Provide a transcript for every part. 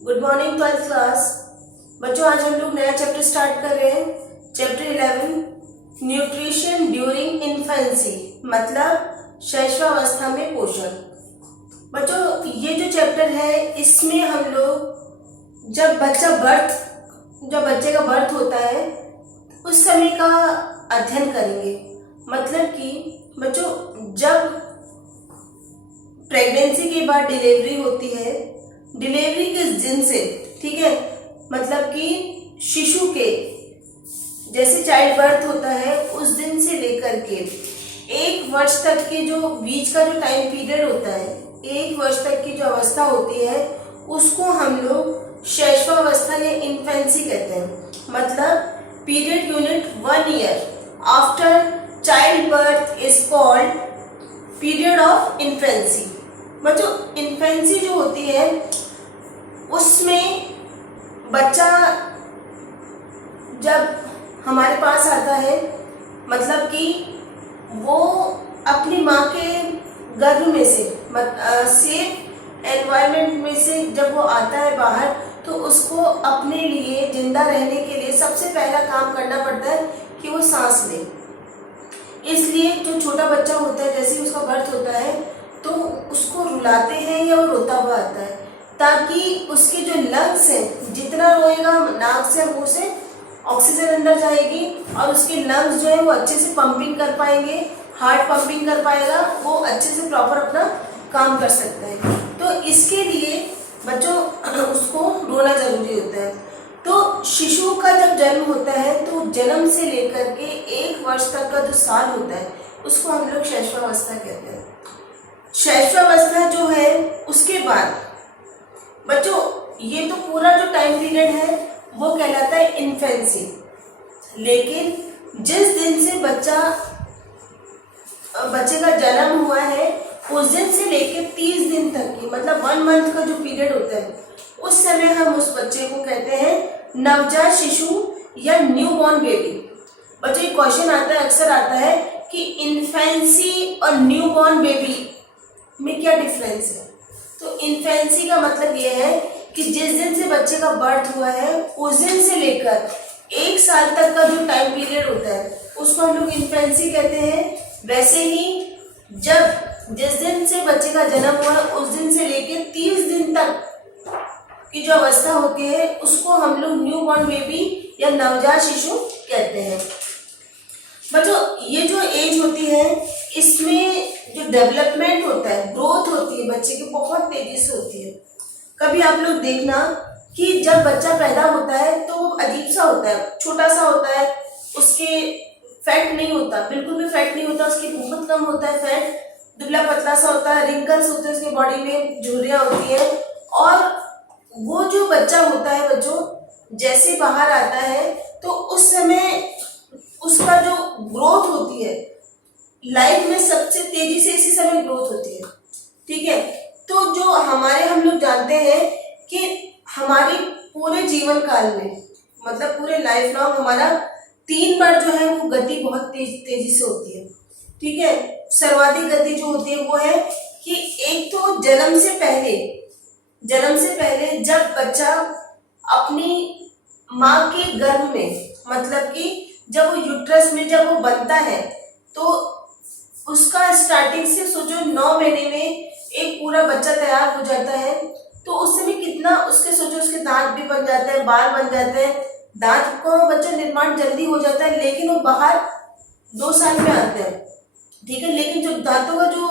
Good morning 12th class. बच्चों आज हम लोग नया चैप्टर स्टार्ट कर रहे हैं। चैप्टर 11 न्यूट्रिशन ड्यूरिंग इन्फेंसी, मतलब शैशवावस्था में पोषण। बच्चों ये जो चैप्टर है इसमें हम लोग जब बच्चे का बर्थ होता है उस समय का अध्ययन करेंगे। मतलब कि बच्चों जब प्रेगनेंसी के बाद डिलीवरी होती है, डिलीवरी के दिन से, ठीक है, मतलब कि शिशु के जैसे चाइल्ड बर्थ होता है उस दिन से लेकर के 1 वर्ष तक के जो बीच का जो टाइम पीरियड होता है, 1 वर्ष तक की जो अवस्था होती है उसको हम लोग शैशवावस्था या इन्फेंसी कहते हैं। मतलब period unit 1 year after child birth is called period of infancy. बच्चों इन्फेंसी जो होती है उसमें बच्चा जब हमारे पास आता है, मतलब कि वो अपनी माँ के गर्भ में से सेफ एनवायरनमेंट में से जब वो आता है बाहर, तो उसको अपने लिए जिंदा रहने के लिए सबसे पहला काम करना पड़ता है कि वो सांस ले। इसलिए जो छोटा बच्चा होता है जैसे ही उसका बर्थ होता है तो उसको रुलाते हैं या वो रोता हुआ आता है, ताकि उसके जो लंग्स हैं, जितना रोएगा नाक से मुंह से ऑक्सीजन अंदर जाएगी और उसके लंग्स जो है वो अच्छे से पंपिंग कर पाएंगे, हार्ट पंपिंग कर पाएगा, वो अच्छे से प्रॉपर अपना काम कर सकता है। तो इसके लिए बच्चों उसको रोना जरूरी होता है। तो शिशु का जब जन्म होता है तो जन्म से लेकर के 1 वर्ष तक का जो साल होता है उसको हम लोग शैशवावस्था कहते हैं। शैशवावस्था जो है उसके बाद बच्चों ये तो पूरा जो टाइम पीरियड है वो कहलाता है इन्फेंसी। लेकिन जिस दिन से बच्चे का जन्म हुआ है उस दिन से लेकर 30 दिन तक की, मतलब 1 मंथ का जो पीरियड होता है उस समय हम उस बच्चे को कहते हैं नवजात शिशु या न्यूबॉर्न बेबी। बच्चों ये क्वेश्चन आता है, अक्सर आता है कि इन्फेंसी और न्यूबॉर्न बेबी में क्या डिफरेंस है। तो इन्फेंसी का मतलब ये है कि जिस दिन से बच्चे का बर्थ हुआ है उस दिन से लेकर 1 साल तक का जो टाइम पीरियड होता है उसको हम लोग इन्फेंसी कहते हैं। वैसे ही जिस दिन से बच्चे का जन्म हुआ है उस दिन से लेकर 30 दिन तक की जो अवस्था होती है उसको हम लोग न्यूबॉर्न बेबी या नवजात शिशु कहते हैं। बच्चों ये जो एज होती है इसमें जो डेवलपमेंट होता है, ग्रोथ होती है बच्चे की, बहुत तेजी से होती है। कभी आप लोग देखना कि जब बच्चा पैदा होता है तो वो अजीब सा होता है, छोटा सा होता है, उसके फैट नहीं होता, बिल्कुल भी फैट नहीं होता, उसकी बहुत कम होता है फैट, दुबला पतला सा होता है, रिंकल्स होते हैं उसकी बॉडी में, झुर्रियाँ होती है। और वो जो बच्चा होता है बच्चों जैसे बाहर आता है तो उस समय उसका जो ग्रोथ होती है लाइफ में सबसे तेजी से इसी समय ग्रोथ होती है, ठीक है। तो जो हम लोग जानते हैं कि हमारे पूरे जीवन काल में, मतलब पूरे लाइफ लॉन्ग हमारा 3 बार जो है वो गति बहुत तेजी से होती है, ठीक है। सर्वाधिक गति जो होती है वो है कि एक तो जन्म से पहले जब बच्चा अपनी माँ के गर्भ में, मतलब कि जब वो यूट्रस में जब वो बनता है तो उसका स्टार्टिंग से सोचो 9 महीने में एक पूरा बच्चा तैयार हो जाता है। तो उस समय कितना उसके दांत भी बन जाते हैं, बाल बन जाते हैं, दांत का बच्चा निर्माण जल्दी हो जाता है, लेकिन वो बाहर 2 साल में आते हैं, ठीक है। लेकिन जो दांतों का जो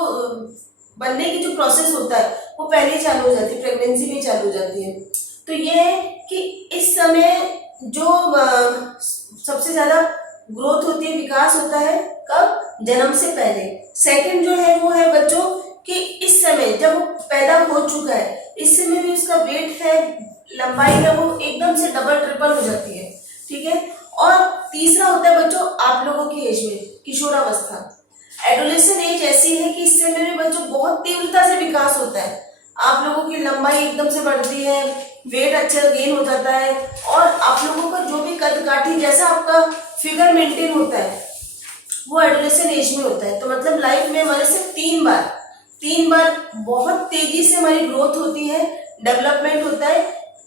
बनने की जो प्रोसेस होता है वो पहले ही चालू हो जाती है, प्रेगनेंसी में चालू हो जाती है। तो ये है कि इस समय जो सबसे ज्यादा ग्रोथ होती है, विकास होता है, कब? जन्म से पहले। सेकंड जो है वो है बच्चों कि इस समय जब वो पैदा हो चुका है इस समय भी उसका वेट है, लंबाई है, वो एकदम से डबल ट्रिपल हो जाती है, ठीक है। और तीसरा होता है बच्चों आप लोगों की एज में किशोरावस्था, एडोलेसेंट एज ऐसी है कि इस समय में बच्चों बहुत तीव्रता से विकास होता है, आप लोगों की लंबाई एकदम से बढ़ती है, वेट अच्छा गेन हो जाता है, और आप लोगों का जो भी कद काठी जैसा आपका फिगर मेंटेन होता है वो एडोलेसेंट एज में होता है। तो मतलब लाइफ में हमारे सिर्फ 3 बार बहुत तेजी से हमारी ग्रोथ होती है, डेवलपमेंट होता है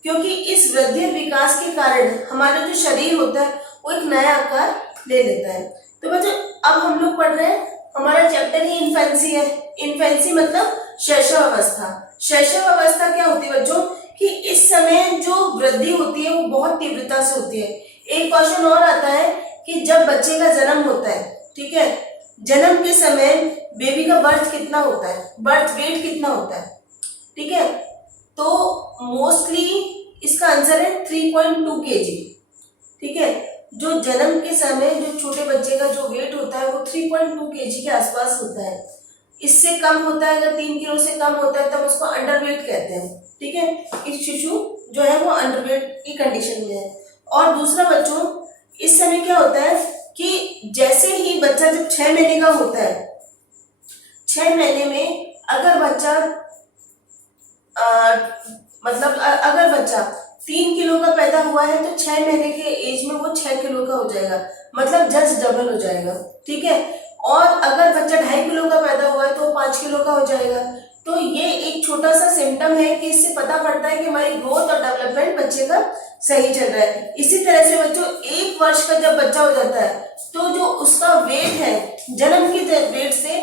क्योंकि इस वृद्धि और विकास के कारण हमारा जो शरीर होता है वो एक नया आकार ले लेता है। तो बच्चों अब हम लोग पढ़ रहे हैं, हमारा चैप्टर ही इन्फेंसी है। इन्फेंसी मतलब शैशवावस्था। शैशवावस्था क्या होती है बच्चों, कि इस समय जो वृद्धि होती है वो बहुत तीव्रता से होती है। एक क्वेश्चन और आता है कि जब बच्चे का जन्म होता है, ठीक है, जन्म के समय बेबी का बर्थ कितना होता है, बर्थ वेट कितना होता है, ठीक है, तो मोस्टली इसका आंसर है 3.2 kg, ठीक है। जो जन्म के समय जो छोटे बच्चे का जो वेट होता है वो 3.2 kg के आसपास होता है। इससे कम होता है, अगर 3 किलो से कम होता है तब उसको अंडरवेट कहते हैं, ठीक है, कि शिशु जो है वो अंडरवेट की कंडीशन में है। और दूसरा बच्चों, इस समय क्या होता है कि जैसे ही बच्चा जब 6 महीने का होता है, 6 महीने में अगर बच्चा मतलब अगर बच्चा 3 किलो का पैदा हुआ है तो 6 महीने के एज में वो 6 किलो का हो जाएगा, मतलब जस्ट डबल हो जाएगा, ठीक है। और अगर बच्चा 2.5 किलो का पैदा हुआ है तो 5 किलो का हो जाएगा। तो ये एक छोटा सा सिम्टम है कि इससे पता पड़ता है कि हमारी ग्रोथ और डेवलपमेंट बच्चे का सही चल रहा है। इसी तरह से बच्चों 1 वर्ष का जब बच्चा हो जाता है तो जो उसका वेट है जन्म के वेट से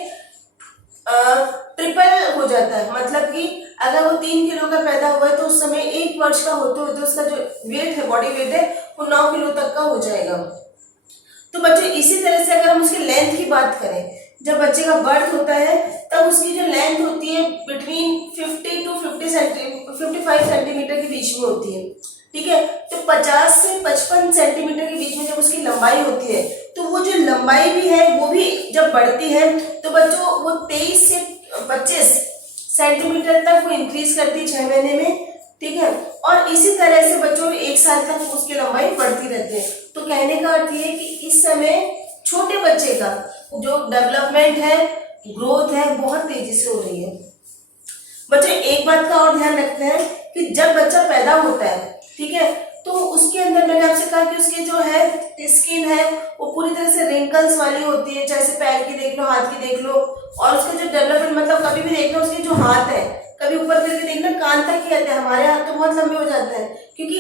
ट्रिपल हो जाता है, मतलब कि अगर वो 3 किलो का पैदा हुआ है तो उस समय 1 वर्ष का होते होते उसका जो वेट है, बॉडी वेट है, वो 9 किलो तक का हो जाएगा। तो बच्चों इसी तरह से अगर हम उसकी लेंथ की बात करें, जब बच्चे का बर्थ होता है तब उसकी जो लेंथ होती है बिटवीन 50 टू 55 सेंटीमीटर के बीच में होती है, ठीक है। तो 50 से 55 सेंटीमीटर के बीच में जब उसकी लंबाई होती है तो वो जो लंबाई भी है वो भी जब बढ़ती है तो बच्चों वो 23 से 25 सेंटीमीटर तक वो इंक्रीज करती है 6 महीने में, ठीक है। और इसी तरह से बच्चों 1 साल तक उसकी लंबाई बढ़ती रहती है। तो कहने का अर्थ ये है कि इस समय छोटे बच्चे का जो डेवलपमेंट है, ग्रोथ है, बहुत तेजी से हो रही है। बच्चों एक बात का और ध्यान रखते हैं कि जब बच्चा पैदा होता है, ठीक है, तो उसके अंदर मैंने आपसे कहा कि उसकी जो है स्किन है वो पूरी तरह से रिंकल्स वाली होती है, जैसे पैर की देख लो, हाथ की देख लो, और उसका जो डेवलपमेंट मतलब कभी भी देख लो उसके जो हाथ है कभी ऊपर करके देखना कान तक ही आते हैं, हमारे हाथ तो बहुत लंबे हो जाते हैं, क्योंकि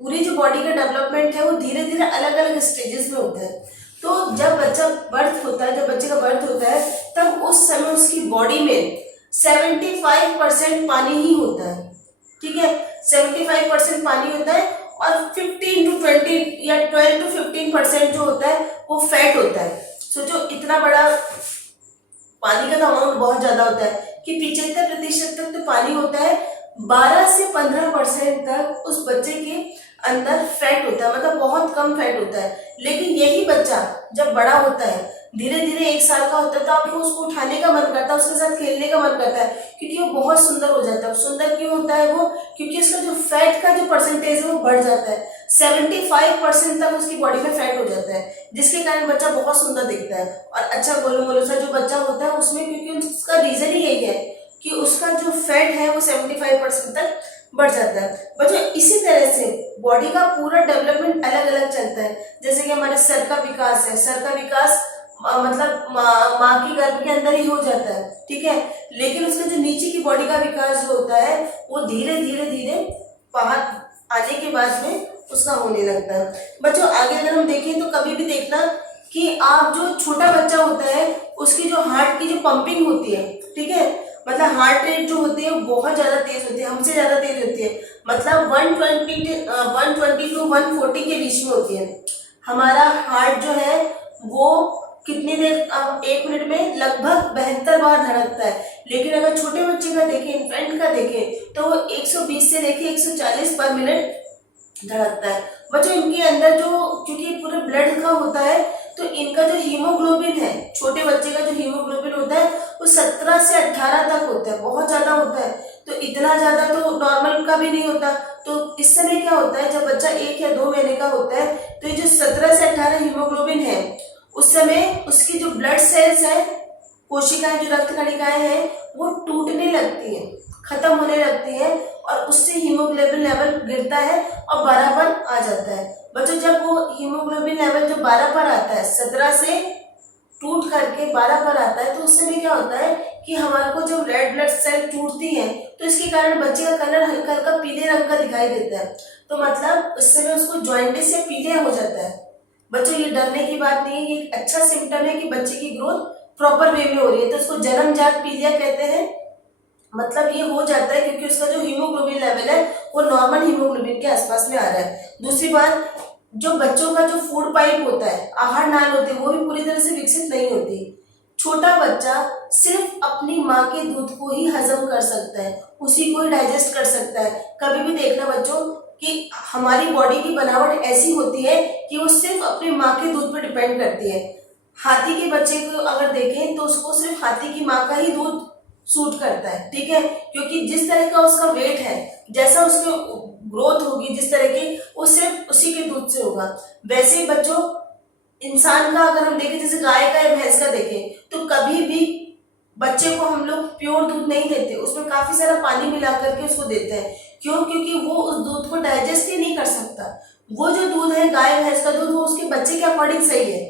पूरी जो बॉडी का डेवलपमेंट है वो धीरे धीरे अलग अलग स्टेजेस में होता है। तो जब बच्चा बर्थ होता है, जब बच्चे का बर्थ होता है तब उस समय उसकी बॉडी में 75% पानी ही होता है, ठीक है, 75% पानी होता है, और 15 टू 20 या 12 टू 15% जो होता है वो फैट होता है। सोचो इतना बड़ा पानी का तो अमाउंट बहुत ज्यादा होता है कि 75% तक तो पानी होता है, 12 से 15% तक उस बच्चे के अंदर फैट होता है, मतलब बहुत कम फैट होता है। लेकिन यही बच्चा जब बड़ा होता है, धीरे धीरे 1 साल का होता है, तो आपको उसको उठाने का मन करता है, उसके साथ खेलने का मन करता है, क्योंकि वो बहुत सुंदर हो जाता है। सुंदर क्यों होता है वो, क्योंकि उसका जो फैट का जो परसेंटेज है वो बढ़ जाता है, 75% तक उसकी बॉडी में फैट हो जाता है, जिसके कारण बच्चा बहुत सुंदर दिखता है और अच्छा गोलू मोलू सा जो बच्चा होता है उसमें, क्योंकि उसका रीजन ही यही है कि उसका जो फैट है वो 75% तक बढ़ जाता है। बच्चों इसी तरह से बॉडी का पूरा डेवलपमेंट अलग अलग चलता है। जैसे कि हमारे सर का विकास है, सर का विकास मतलब माँ की गर्भ के अंदर ही हो जाता है, ठीक है, लेकिन उसका जो नीचे की बॉडी का विकास जो होता है वो धीरे धीरे धीरे बाहर आने के बाद में उसका होने लगता है। बच्चों आगे अगर हम देखें तो कभी भी देखना कि आप जो छोटा बच्चा होता है उसकी जो हार्ट की जो पंपिंग होती है, ठीक है, मतलब हार्ट रेट जो होती है वो बहुत ज्यादा तेज होती है, हमसे ज्यादा तेज होती है, मतलब 120 टू 140 के बीच में होती है। हमारा हार्ट जो है वो कितनी देर 1 मिनट में लगभग 72 बार धड़कता है, लेकिन अगर छोटे बच्चे का देखें, इन्फेंट का देखें, तो वो 120 से लेके 140 पर मिनट धड़कता है। बच्चों इनके अंदर जो, क्योंकि पूरे ब्लड का होता है, तो इनका जो हीमोग्लोबिन है, छोटे बच्चे का जो हीमोग्लोबिन होता है वो 17 से 18 तक होता है, बहुत ज्यादा होता है। तो इतना ज्यादा तो नॉर्मल का भी नहीं होता। तो इस समय क्या होता है, जब बच्चा 1 या 2 महीने का होता है तो ये जो 17 से 18 हीमोग्लोबिन है उस समय उसकी जो ब्लड सेल्स है, कोशिकाएं जो रक्त कणिकाएं हैं वो टूटने लगती है, खत्म होने लगती है, और उससे हीमोग्लोबिन लेवल गिरता है और 12 पर आ जाता है। बच्चों जब वो हीमोग्लोबिन लेवल जो 12 पर आता है, 17 से टूट करके 12 पर आता है, तो उस समय क्या होता है कि हमारे को जब रेड ब्लड सेल टूटती है तो इसके कारण बच्चे का कलर हल्का हल्का पीले रंग का दिखाई देता है। तो मतलब उस समय उसको जॉइंटिस या पीलिया हो जाता है। बच्चों ये डरने की बात नहीं है, ये एक अच्छा सिम्टम है कि बच्चे की ग्रोथ प्रॉपर वे में हो रही है। तो इसको जन्मजात पीलिया कहते हैं। मतलब ये हो जाता है क्योंकि उसका जो हीमोग्लोबिन लेवल है वो नॉर्मल हीमोग्लोबिन के आसपास में आ रहा है। दूसरी बात, जो बच्चों का जो फूड पाइप होता है, आहार नाल होती है, वो भी पूरी तरह से विकसित नहीं होती। छोटा बच्चा सिर्फ अपनी माँ के दूध को ही हजम कर सकता है, उसी को ही डाइजेस्ट कर सकता है। कभी भी देखना बच्चों कि हमारी बॉडी की बनावट ऐसी होती है कि वो सिर्फ अपनी माँ के दूध पर डिपेंड करती है। हाथी के बच्चे को अगर देखें तो उसको सिर्फ हाथी की माँ का ही दूध सूट करता है, ठीक है, क्योंकि जिस तरह का उसका वेट है, जैसा उसमें ग्रोथ होगी जिस तरह की, वो सिर्फ उसी के दूध से होगा। वैसे ही बच्चों इंसान का अगर हम देखें, जैसे गाय का या भैंस का देखें, तो कभी भी बच्चे को हम लोग प्योर दूध नहीं देते, उसमें काफी सारा पानी मिला करके उसको देते हैं। क्यों? क्योंकि वो उस दूध को डाइजेस्ट ही नहीं कर सकता। वो जो दूध है गाय भैंस का दूध, वो उसके बच्चे के अकॉर्डिंग सही है,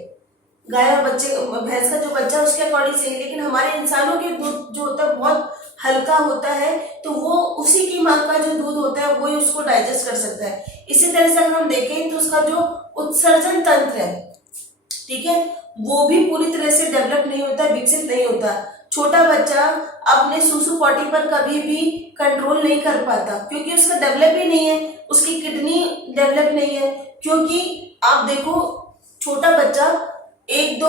गाय और बच्चे भैंस का जो बच्चा उसके अकॉर्डिंग सही है। लेकिन हमारे इंसानों के दूध जो होता है बहुत हल्का होता है, तो वो उसी की माँ का जो दूध होता है वही उसको डाइजेस्ट कर सकता है। इसी तरह से अगर हम देखें तो उसका जो उत्सर्जन तंत्र है, ठीक है, वो भी पूरी तरह से डेवलप नहीं होता, विकसित नहीं होता। छोटा बच्चा अपने सुसु पॉटी पर कभी भी कंट्रोल नहीं कर पाता क्योंकि उसका डेवलप ही नहीं है, उसकी किडनी डेवलप नहीं है। क्योंकि आप देखो छोटा बच्चा एक दो,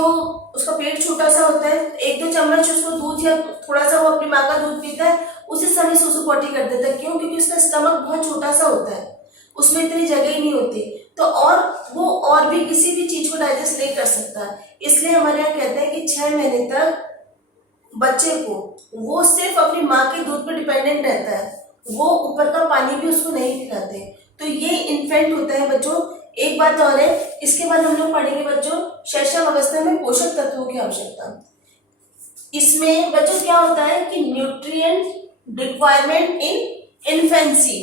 उसका पेट छोटा सा होता है, एक दो चम्मच उसको दूध या थोड़ा सा वो अपनी माँ का दूध पीता है, उसी समय सुसु पॉटी कर देता है। क्यों? क्योंकि उसका स्टमक बहुत छोटा सा होता है, उसमें इतनी जगह ही नहीं होती, तो और वो और भी किसी भी चीज को डाइजेस्ट नहीं कर सकता। इसलिए हमारे यहाँ कहते हैं कि 6 महीने तक बच्चे को वो सिर्फ अपनी माँ के दूध पर डिपेंडेंट रहता है, वो ऊपर का पानी भी उसको नहीं पिलाते। तो ये इन्फेंट होता है बच्चों। एक बात और है, इसके बाद हम लोग पढ़ेंगे बच्चों शैशव अवस्था में पोषक तत्वों की आवश्यकता। इसमें बच्चों क्या होता है कि न्यूट्रिएंट रिक्वायरमेंट इन इन्फेंसी।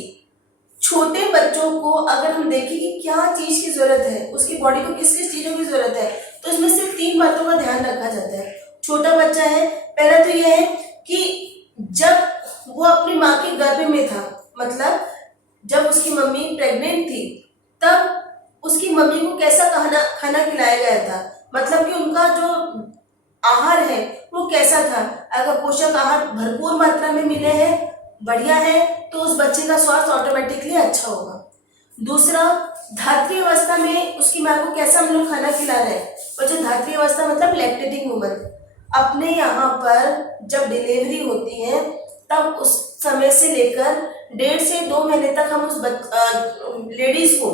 छोटे बच्चों को अगर हम देखें कि क्या चीज की जरूरत है, उसकी बॉडी को किस किस चीजों की जरूरत है, तो इसमें सिर्फ 3 बातों का ध्यान रखा जाता है। छोटा बच्चा है, पहला तो यह है कि जब वो अपनी माँ के गर्भ में था, मतलब जब उसकी मम्मी प्रेग्नेंट थी, तब उसकी मम्मी को कैसा खाना खिलाया गया था, मतलब कि उनका जो आहार है वो कैसा था। अगर पोषक आहार भरपूर मात्रा में मिले हैं, बढ़िया है, तो उस बच्चे का स्वास्थ्य ऑटोमेटिकली अच्छा होगा। दूसरा, धात्री अवस्था में उसकी माँ को कैसा हम लोग खाना खिला रहे हैं। और जो धात्री अवस्था मतलब लैक्टेटिंग वुमन, अपने यहाँ पर जब डिलीवरी होती है तब उस समय से लेकर 1.5 से 2 महीने तक हम उस लेडीज को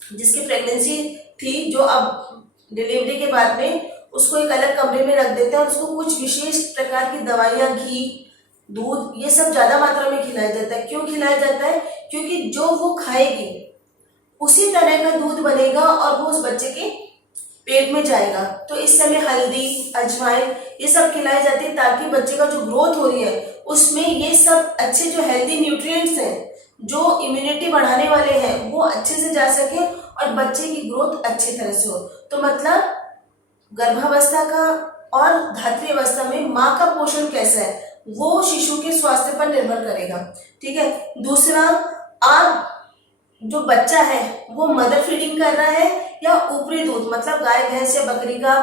जिसकी प्रेगनेंसी थी, जो अब डिलीवरी के बाद में उसको एक अलग कमरे में रख देते हैं और उसको कुछ विशेष प्रकार की दवाइयाँ, घी, दूध, ये सब ज्यादा मात्रा में खिलाया जाता है। क्यों खिलाया जाता है? क्योंकि जो वो खाएगी उसी तरह का दूध बनेगा और वो उस बच्चे के पेट में जाएगा। तो इस समय हल्दी, अजवाइन ये सब खिलाई जाती है ताकि बच्चे का जो ग्रोथ हो रही है उसमें ये सब अच्छे जो हेल्दी न्यूट्रिएंट्स हैं, जो इम्यूनिटी बढ़ाने वाले हैं, वो अच्छे से जा सके और बच्चे की ग्रोथ अच्छी तरह से हो। तो मतलब गर्भावस्था का और धात्री अवस्था में माँ का पोषण कैसा है वो शिशु के स्वास्थ्य पर निर्भर करेगा, ठीक है। दूसरा, आप जो बच्चा है वो मदर फीडिंग कर रहा है या ऊपरी दूध, मतलब गाय भैंस या बकरी का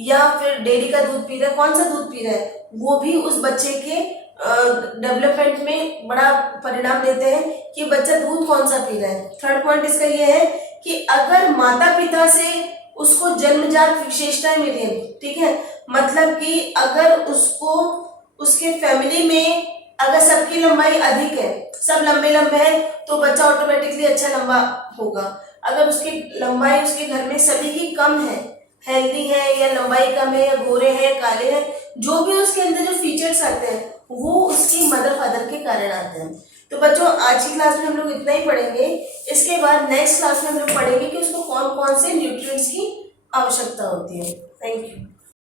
या फिर डेयरी का दूध पी रहा है, कौन सा दूध पी रहा है, वो भी उस बच्चे के डेवलपमेंट में बड़ा परिणाम देते हैं कि बच्चा दूध कौन सा पी रहा है। थर्ड पॉइंट इसका ये है कि अगर माता पिता से उसको जन्मजात विशेषताएं मिली है, ठीक है, मतलब कि अगर उसको उसके फैमिली में अगर सबकी लंबाई अधिक है, सब लंबे लंबे हैं, तो बच्चा ऑटोमेटिकली अच्छा लंबा होगा। अगर उसकी लंबाई उसके घर में सभी की कम है, हेल्दी है या लंबाई कम है या गोरे हैं, काले हैं, जो भी उसके अंदर जो फीचर्स आते हैं वो उसकी मदर फादर के कारण आते हैं। तो बच्चों आज की क्लास में हम लोग इतना ही पढ़ेंगे। इसके बाद नेक्स्ट क्लास में हम लोग पढ़ेंगे कि उसको कौन कौन से न्यूट्रिएंट्स की आवश्यकता होती है। Thank you.